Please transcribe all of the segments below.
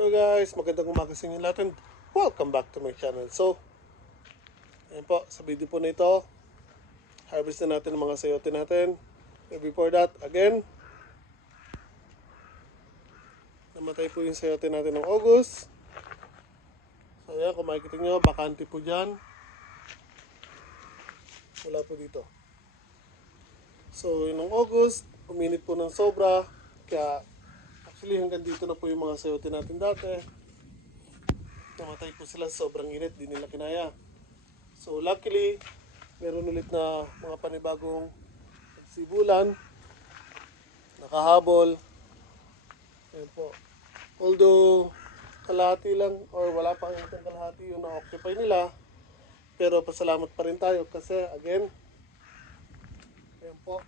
Hello guys, magandang umaga sa inyo lahat and welcome back to my channel. So, ayan po, sa video po na ito, harvest na natin ang mga sayote natin. And before that, again, namatay po yung sayote natin ng August. So ayan, kung makikita nyo, bakante po dyan. Wala po dito. So, yung August, uminit po ng sobra. Kaya, actually hanggang dito na po yung mga sayote natin dati. Namatay po sila, sobrang init, di nila kinaya. So luckily, meron ulit na mga panibagong sibulan, nakahabol. Ayan po. Although, kalahati lang or wala pa ang kalahati yung na-occupy nila, pero pasalamat pa rin tayo kasi again, ayan po,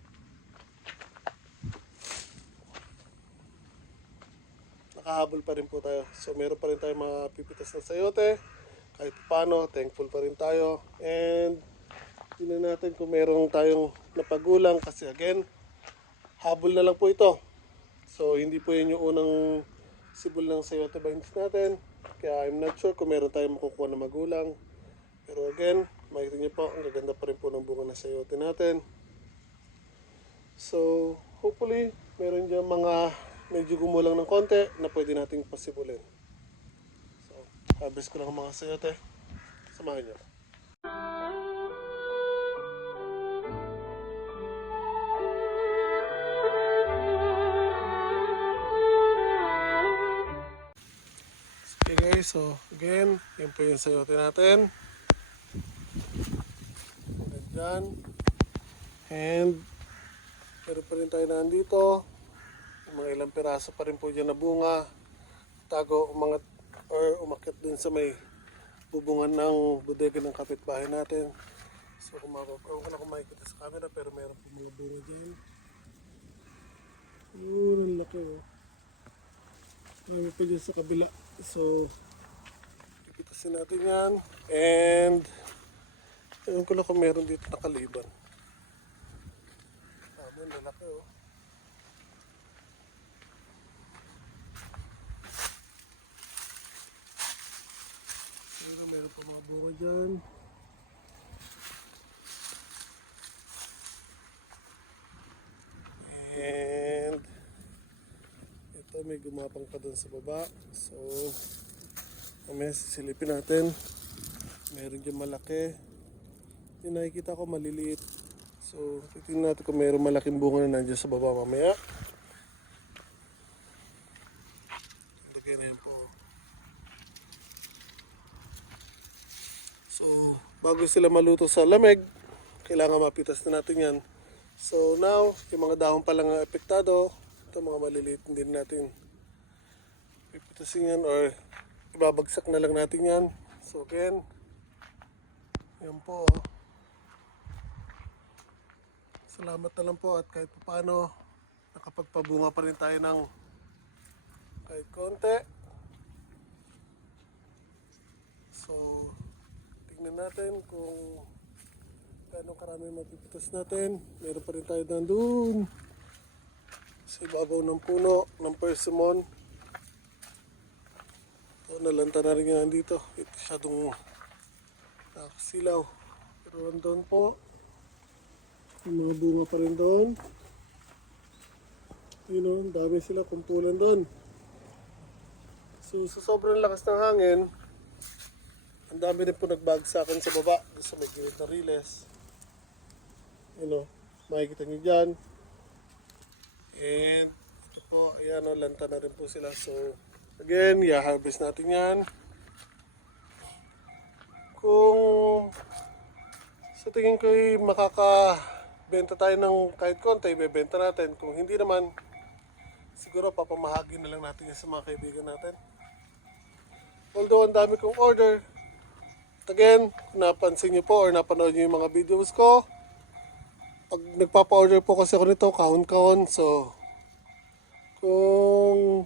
nakahabol pa rin po tayo. So meron pa rin tayo mga pipitas na sayote. Kahit paano, thankful pa rin tayo. And tingnan natin kung meron tayong napagulang kasi again, habol na lang po ito. So hindi po yun yung unang sibol ng sayote vines natin. Kaya I'm not sure kung meron tayong makukuha na magulang. Pero again, makikita niyo po, ang gaganda pa rin po ng bunga ng sayote natin. So hopefully, meron dyan mga medyo gumulang ng konti na pwede nating pasibulin. So, harvest ko lang ang mga sayote. Samahan niyo. Okay guys, so again, yun po yung sayote natin. Dyan. And meron pa rin tayo nandito. Mga ilang piraso pa rin po dyan na bunga. Tago, umangat or umakyat dun sa may bubungan ng bodega ng kapitbahay natin. So kung makikita sa camera, pero meron po mga bunga dyan. Ang laki oh. Marami pa dyan sa kabila. So kikitasin natin yan. And ewan ko lang kung meron dito nakaliban. Ang lalaki oh. Meron pa mga bunga dyan. And ito may gumapang pa dun sa baba. So mamaya sisilipin natin. Meron dyan malaki. Yung nakikita ko maliliit. So titignan natin kung meron malaking bunga na nandiyan sa baba mamaya. Lagyan na yan po. So bago sila maluto sa lamig, kailangan mapitas na natin yan. So now, yung mga dahon pa lang ang epektado, ito mga maliliit, hindi natin pipitasin yan or ibabagsak na lang natin yan. So again, yan po. Salamat na lang po at kahit paano, nakapagpabunga pa rin tayo ng kahit konti. So, tingnan natin kung gaano karami mapipitas natin. Meron pa rin tayo nandun sa ibabaw ng puno ng persimmon. So, nalanta na rin yan dito. Ito masyadong nakasilaw. Pero nandun po. Yung mga bunga pa rin doon. Yun o, dami sila kumpulan doon. So, sa sobrang lakas ng hangin, ang dami rin po nagbagsakan sa baba, doon sa may gilid na riles. You know, makikita nyo dyan. And ito po, ayan o, lanta na rin po sila. So, again, i-harvest natin yan. Kung sa tingin ko ay makakabenta tayo ng kahit konti, ibebenta natin. Kung hindi naman, siguro papamahagi na lang natin yan sa mga kaibigan natin. Although ang dami kong order, again, kung napansin nyo po or napanood nyo yung mga videos ko, pag nagpapa-order po kasi ako nito, kahon-kahon. So, kung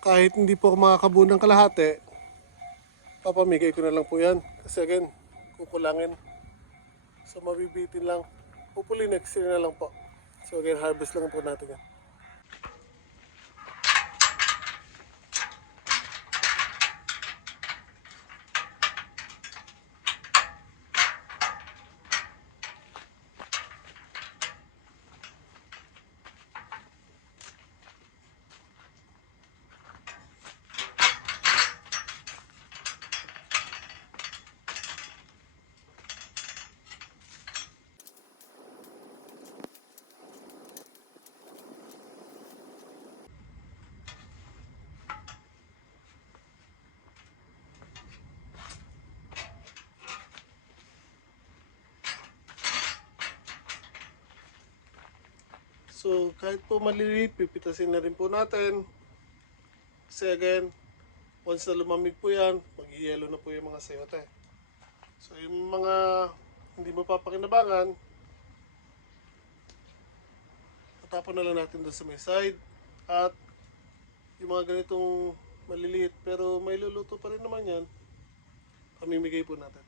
kahit hindi po ako makakabuo ng kalahati, papamigay ko na lang po yan. Kasi again, kukulangin. So, mabibitin lang. Hopefully next year na lang po. So, again, harvest lang po natin yan. So kahit po maliliit, pipitasin na rin po natin. Kasi again, once na lumamig po yan, mag-yelo na po yung mga sayote. So yung mga hindi mapapakinabangan, tatapon na lang natin doon sa may side. At yung mga ganitong maliliit pero may luluto pa rin naman yan, pamimigay po natin.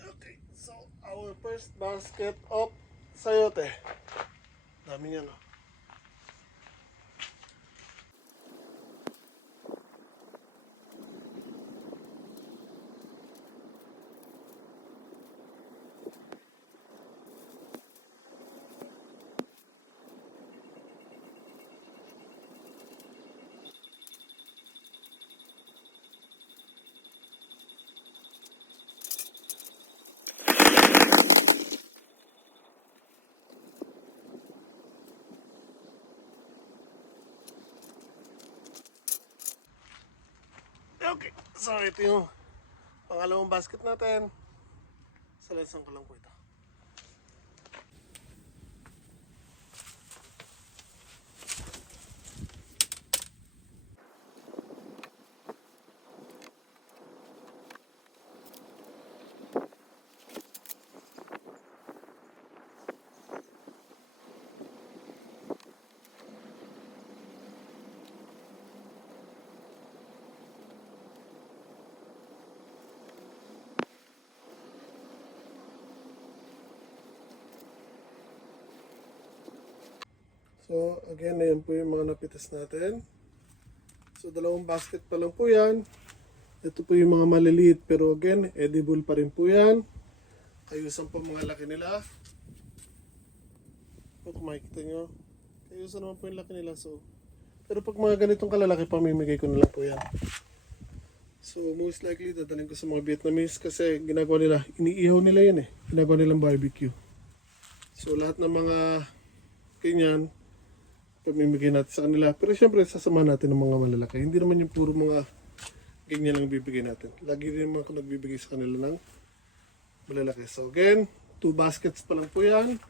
Okay, so our first basket of sayote. Dami niya, no? Okay, so ito yung pangalawang basket natin. Salasan ko lang po ito. So again, ayan po yung mga napitas natin. So dalawang basket pa lang po yan. Ito po yung mga maliliit pero again, edible pa rin po yan. Ayusan po mga laki nila. Kung makikita nyo, ayusan naman po yung laki nila. So, pero pag mga ganitong kalalaki, pamimigay ko na lang po yan. So most likely dadalhin ko sa mga Vietnamese kasi ginagawa nila, iniihaw nila yan eh. Ginagawa nilang barbecue. So lahat ng mga ganyan, pamimigay natin sa kanila. Pero syempre, sasama natin ng mga malalaki. Hindi naman yung puro mga ganyan lang bibigay natin. Lagi rin naman ako nagbibigay sa kanila ng malalaki. So again, 2 baskets pa lang po yan.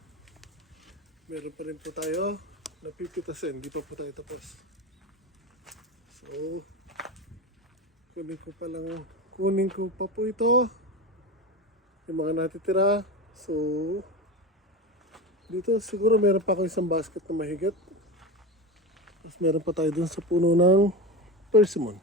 Meron pa rin po tayo na pipitasin. Hindi pa po tayo tapos. So, kunin ko pa po ito. Yung mga natitira. So, dito siguro meron pa ako isang basket na mahigit. Tapos meron pa tayo dun sa puno ng persimmon.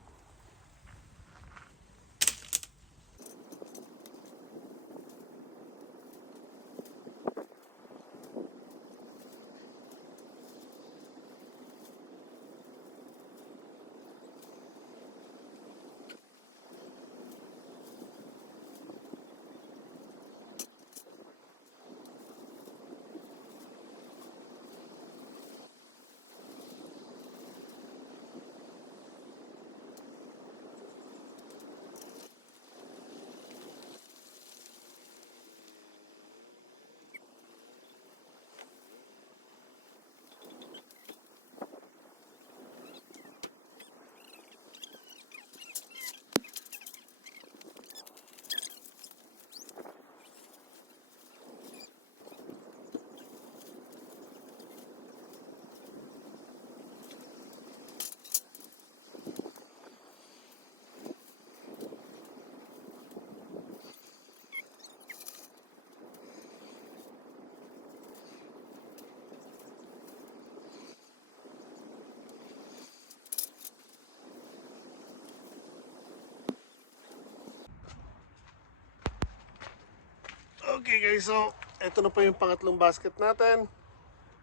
Okay guys, so ito na po yung pangatlong basket natin.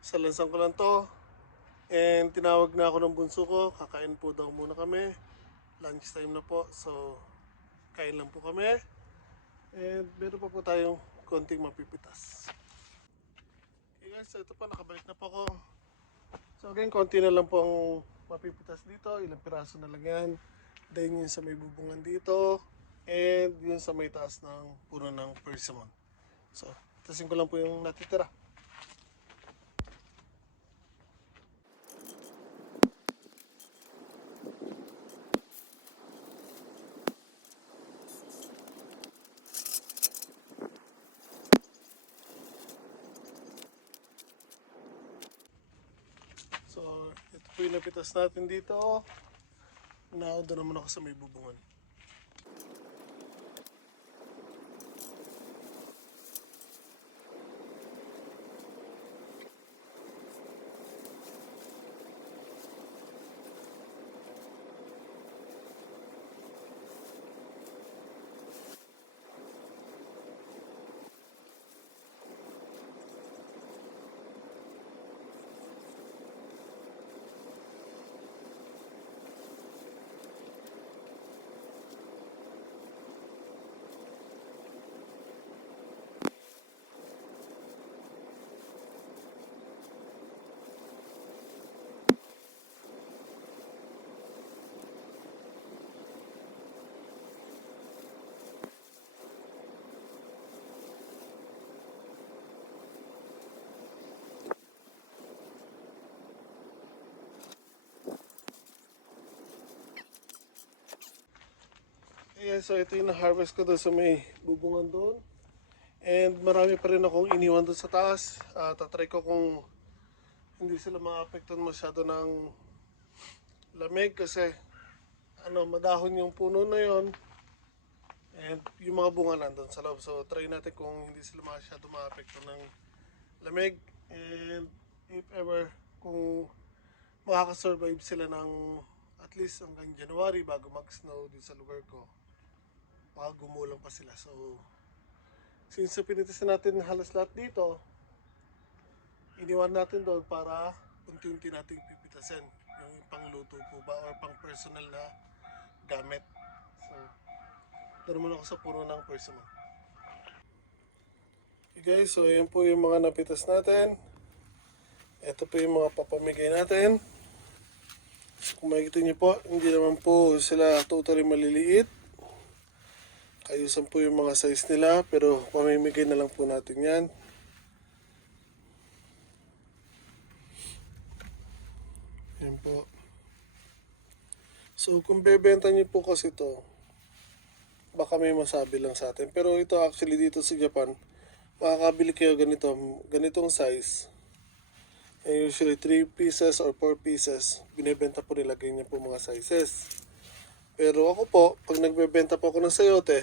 Sa lansan ko lang to. And tinawag na ako ng bunso ko. Kakain po daw muna kami. Lunch time na po. So, kain lang po kami. And meron pa po tayong konting mapipitas. Okay guys, so ito po, nakabalik na po ako. So again, konti na lang po ang mapipitas dito. Ilang piraso na lang yan. Then yun sa may bubungan dito. And yun sa may taas ng puno ng persimmon. So, tasin ko lang po yung natitira. So, ito po yung napitas natin dito. Naodo naman ako sa may bubungan. Yeah, so ito yung na-harvest ko doon sa may bubungan doon. And marami pa rin akong iniwan doon sa taas. Tatry ko kung hindi sila maapektuhan masyado ng lamig kasi madahon yung puno na yon. And yung mga bunga nandun sa loob. So try natin kung hindi sila masyado maapektuhan ng lamig. And if ever kung makakasurvive sila ng at least hanggang January bago mag-snow din sa lugar ko, baka gumulang pa sila. So since pinitisan natin halos lahat dito, iniwan natin doon para unti-unti nating pipitasin yung pangluto po ba or pang personal na gamit. So doon naman ako sa puno ng persimmon. Okay guys, so ayan po yung mga napitas natin. Ito po yung mga papamigay natin. So kung makikita nyo po, hindi naman po sila totally maliliit. Ayusan po yung mga size nila, pero pamimigay na lang po natin yan. Yan po. So kung bebenta nyo po kasi ito, baka may masabi lang sa atin. Pero ito actually dito sa Japan, makakabili kayo ganitong size. And usually 3 pieces or 4 pieces, binibenta po nila ganyan po mga sizes. Pero ako po, pag nagbebenta po ako ng sayote,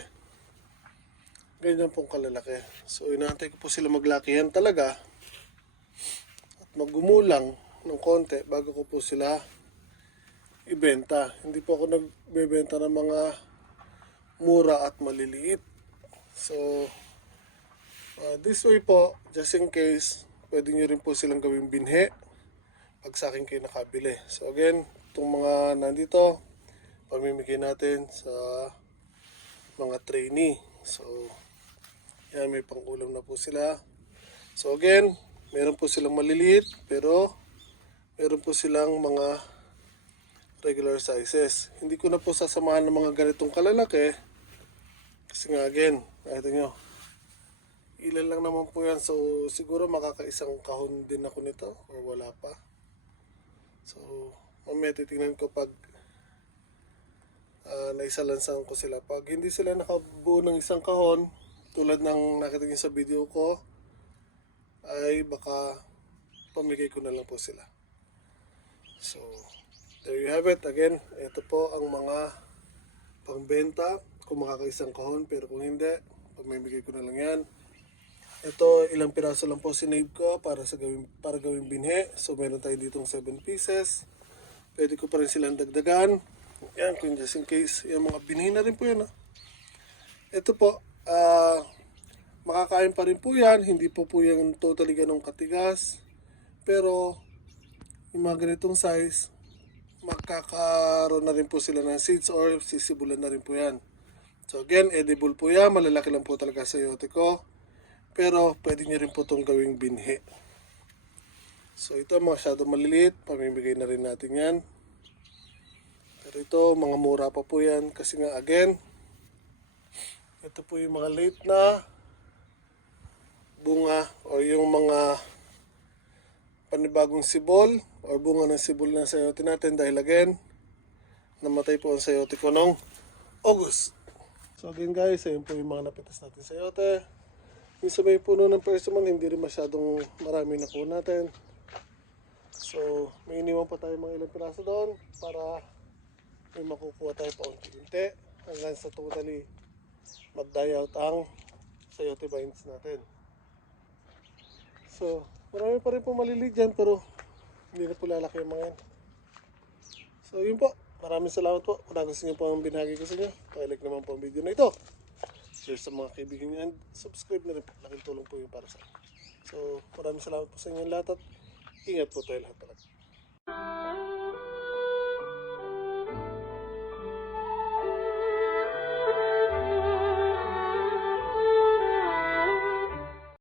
ganyan pong kalalaki. So inaantay ko po sila maglakihan talaga at magumulang ng konti bago ko po sila ibenta. Hindi po ako nagbebenta ng mga mura at maliliit. So this way po, just in case, pwede nyo rin po silang gawing binhe pag sa akin kayo nakabili. So again, itong mga nandito, pamimigay natin sa mga trainee. So yan, may pang-ulam na po sila. So again, meron po silang maliliit, pero meron po silang mga regular sizes. Hindi ko na po sasamahan ng mga ganitong kalalaki. Kasi nga again, nakita nyo, ilan lang naman po yan. So siguro makakaisang kahon din ako nito or wala pa. So mamaya titingnan ko pag naisalansan ko sila. Pag hindi sila nakabuo ng isang kahon, tulad ng nakita niyo sa video ko, ay baka pamigay ko na lang po sila. So there you have it. Again, ito po ang mga pangbenta kung makakaisang kahon, pero kung hindi, pamimigay ko na lang yan. Ito, ilang piraso lang po sinave ko para gawing binhe. So meron tayo ditong 7 pieces. Pwede ko pa rin silang dagdagan. Yan, kung just in case, yung mga binhe na rin po yan. Ito po, makakain pa rin po yan. Hindi po yan totally ganong katigas. Pero yung mga ganitong size, magkakaroon na rin po sila ng seeds or sisibulan na rin po yan. So again, edible po yan. Malalaki lang po talaga sa sayote ko. Pero pwede nyo rin po itong gawing binhi. So ito masyado maliliit. Pamimigay na rin natin yan. Pero ito mga mura pa po yan. Kasi nga again, ito po yung mga late na bunga o yung mga panibagong sibol o bunga ng sibol na sayote natin. Dahil again, namatay po ang sayote ko noong August. So again guys, ayun po yung mga napitas natin sayote. Yung sa may puno ng persimmon, hindi rin masyadong marami na po natin. So, may iniwan pa tayo mga ilang piraso doon para may makukuha tayo pa unti-unti hanggang sa totally mag-die out ang sayote vines natin. So, marami pa rin po maliliit dyan pero hindi na po lalaki yung mga yan. So, yun po. Maraming salamat po. Kung nagustuhan niyo po ang binahagi ko sa inyo, pakilike naman po ang video na ito. Share sa mga kaibigan nyo and subscribe na rin po. Laking tulong po yung para sa akin. So maraming salamat po sa inyo lahat at ingat po tayo lahat talaga.